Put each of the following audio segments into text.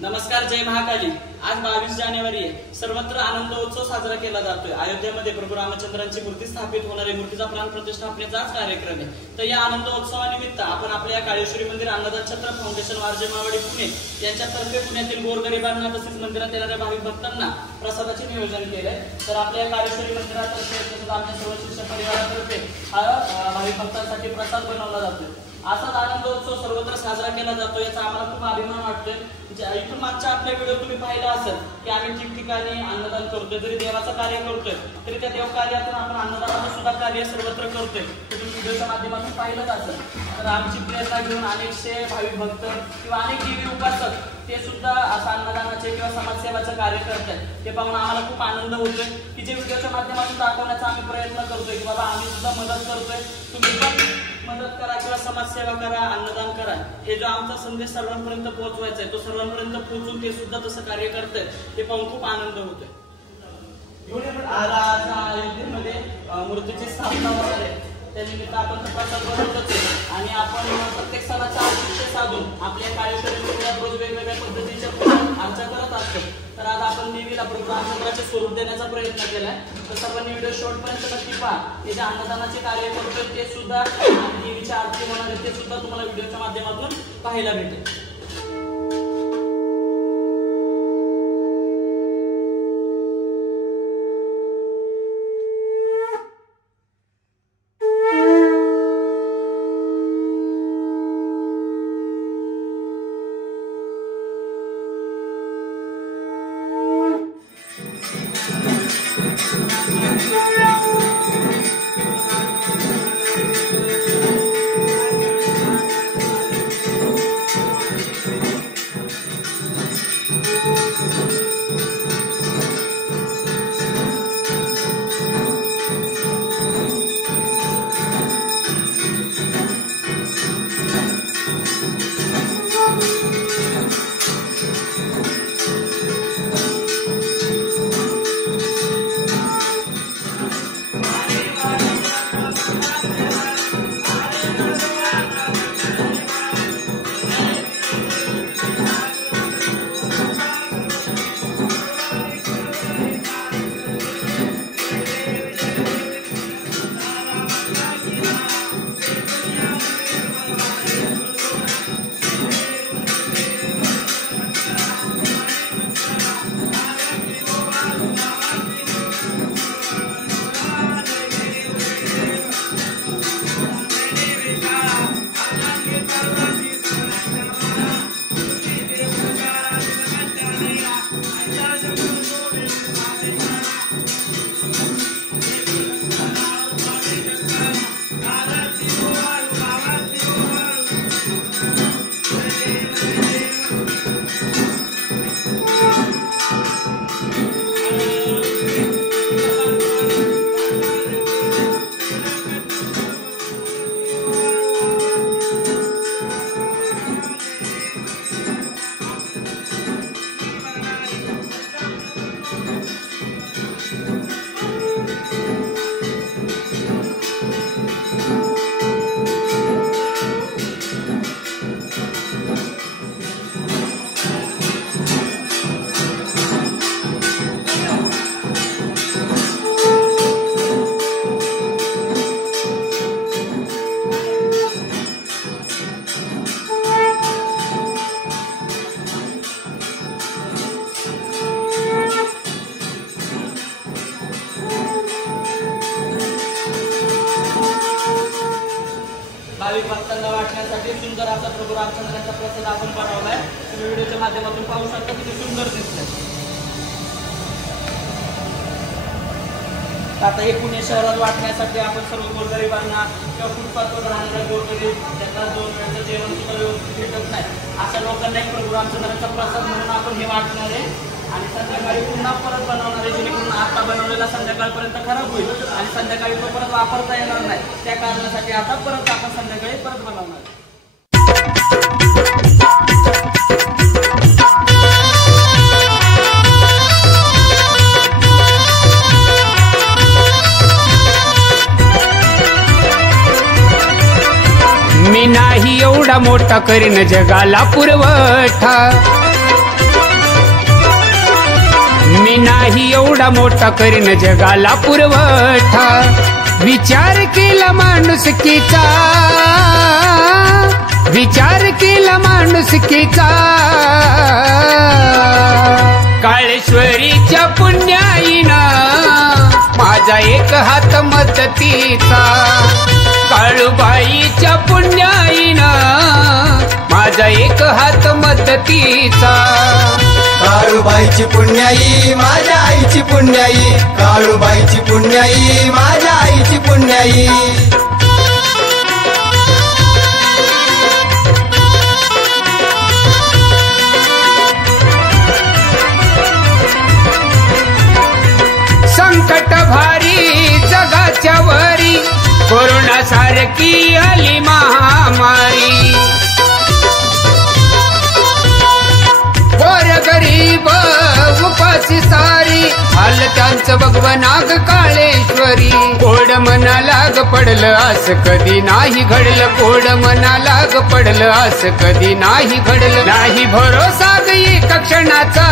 नमस्कार, जय महाकाली। आज 22 जानेवारी आहे। सर्वत्र आनंदोत्सव साजरा केला जातोय। अयोध्येमध्ये प्रभू रामचंद्रांची मूर्ती स्थापित होणार आहे। मूर्तीचा प्राण प्रतिष्ठापनेचाच कार्यक्रम आहे। तर या आनंदोत्सवानिमित्त आपण आपल्या काळेश्वरी मंदिर अन्नदान छत्र फाउंडेशन वारजे मावडी पुणे यांच्यातर्फे पुण्यातील गोरगरिबांना तसेच मंदिरात येणाऱ्या भाविक भक्तांना प्रसादाचे नियोजन केलंय। तर आपल्या काळेश्वरी मंदिरातर्फे तसेच आमच्या सर्व शिष्य परिवारातर्फे हा भाविक भक्तांसाठी प्रसाद बनवला जातोय। असाच आनंदोत्सव सर्वत्र साजरा केला जातो, याचा आम्हाला खूप अभिमान वाटतोय। इथून मागच्या आपल्या व्हिडिओ तुम्ही पाहिला असेल की आम्ही ठिकठिकाणी अन्नदान करतोय। जरी देवाचं कार्य करतोय तरी त्या देव कार्यातून आपण अन्नदानाचं सुद्धा कार्य सर्वत्र करतोय। तुम्ही व्हिडिओच्या माध्यमातून पाहिलंच असेल। तर आमची प्रेरणा घेऊन अनेकशे भाविक भक्त किंवा अनेक देवी उपासक ते सुद्धा असं अन्नदानाचे किंवा समाजसेवाचं कार्य करतात। ते पाहून आम्हाला खूप आनंद होतोय की जे व्हिडिओच्या माध्यमातून दाखवण्याचा आम्ही प्रयत्न करतोय की बाबा आम्ही सुद्धा मदत करतोय, तुम्ही पण मदत करा किंवा समाजसेवा करा, अन्नदान करा। हे जो आमचा संदेश सर्वांपर्यंत पोहोचवायचा आहे तो सर्वांपर्यंत पोहोचून ते सुद्धा तसं कार्य करतायत। ते पाहून खूप आनंद होतोय। आज अयोध्येमध्ये मूर्तीची स्थापना होणार आहे, त्यानिमित्त आपण प्रसाद बनवतोच आहे आणि आपण प्रत्येक सणाचा औचित्य साधून आपल्या काळेश्वरी मंदिरात रोज वेगवेगळ्या पद्धतीच्या अर्चा करत असतो। तर आज आपण देवीला प्रभू रामचंद्राचे स्वरूप देण्याचा प्रयत्न केलाय। तर सर्वांनी व्हिडिओ शेवटपर्यंत नक्की पहा। हे जे अन्नदानाचे कार्य करतोय ते सुद्धा आणि देवीची आरती होणार आहे ते सुद्धा तुम्हाला व्हिडिओच्या माध्यमातून पाहायला भेटेल। भाविक भक्तांना वाटण्यासाठी सुंदर असा प्रभू रामचंद्राचा प्रसाद आपण बनवलाय। तुम्ही व्हिडिओच्या माध्यमातून पाहू शकता किती सुंदर दिसतंय। आता हे पुणे शहरात वाटण्यासाठी आपण सर्व गोरगरिबांना किंवा फुटपाथवर राहणाऱ्या गोरगरीब ज्यांना 2 वेळचं जेवण सुद्धा व्यवस्थित भेटत नाही अशा लोकांना एक प्रभू रामचंद्राचा प्रसाद म्हणून आपण हे वाटणार आहे आणि संध्याकाळी पुन्हा परत बनवणार आहे, जेणेकरून आता बनवलेला संध्याकाळपर्यंत खराब होईल आणि संध्याकाळी तो परत वापरता येणार नाही। त्या कारणासाठी आता परत आपण संध्याकाळी परत बनवणार आहे। मी नाही एवढा मोठा करीन जगाला पुरवठा, मी नाही एवढा मोठा करीन जगाला पुरवठा, विचार केला माणुसकीचा, विचार केला माणुसकीचा, काळेश्वरीच्या पुण्याईनं माझा एक हात मदतीचा, काळूबाईच्या पुण्याईनं माझा एक हात मदतीचा, काळूबाईची पुण्याई माझ्या आईची पुण्याई, काळूबाईची पुण्याई माझ्या आईची पुण्याई. संकट भारी जगाच्या वरी, कोरोना सारखी आली महामारी, गरीब उपाशी सारी, हाल त्यांचं भगवनाग काळेश्वरी. कोड मनालाग पडलं असं कधी नाही घडलं, कोड मनालाग पडलं असं कधी नाही घडलं. नाही भरोसा गई क्षणाचा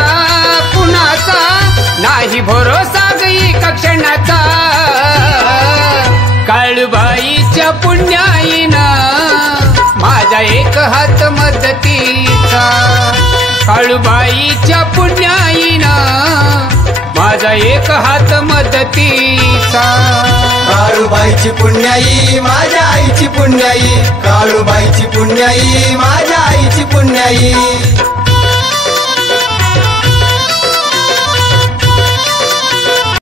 कुणाचा, नाही भरोसा गई क्षणाचा, काळूबाईच्या पुण्याईनं माझा एक हात मदतीचा, काळूबाईच्या पुण्याईनं माझा एक हात मदतीचा, काळूबाईची पुण्याई माझ्या आईची पुण्याई, काळूबाईची पुण्याई माझ्या आईची पुण्याई.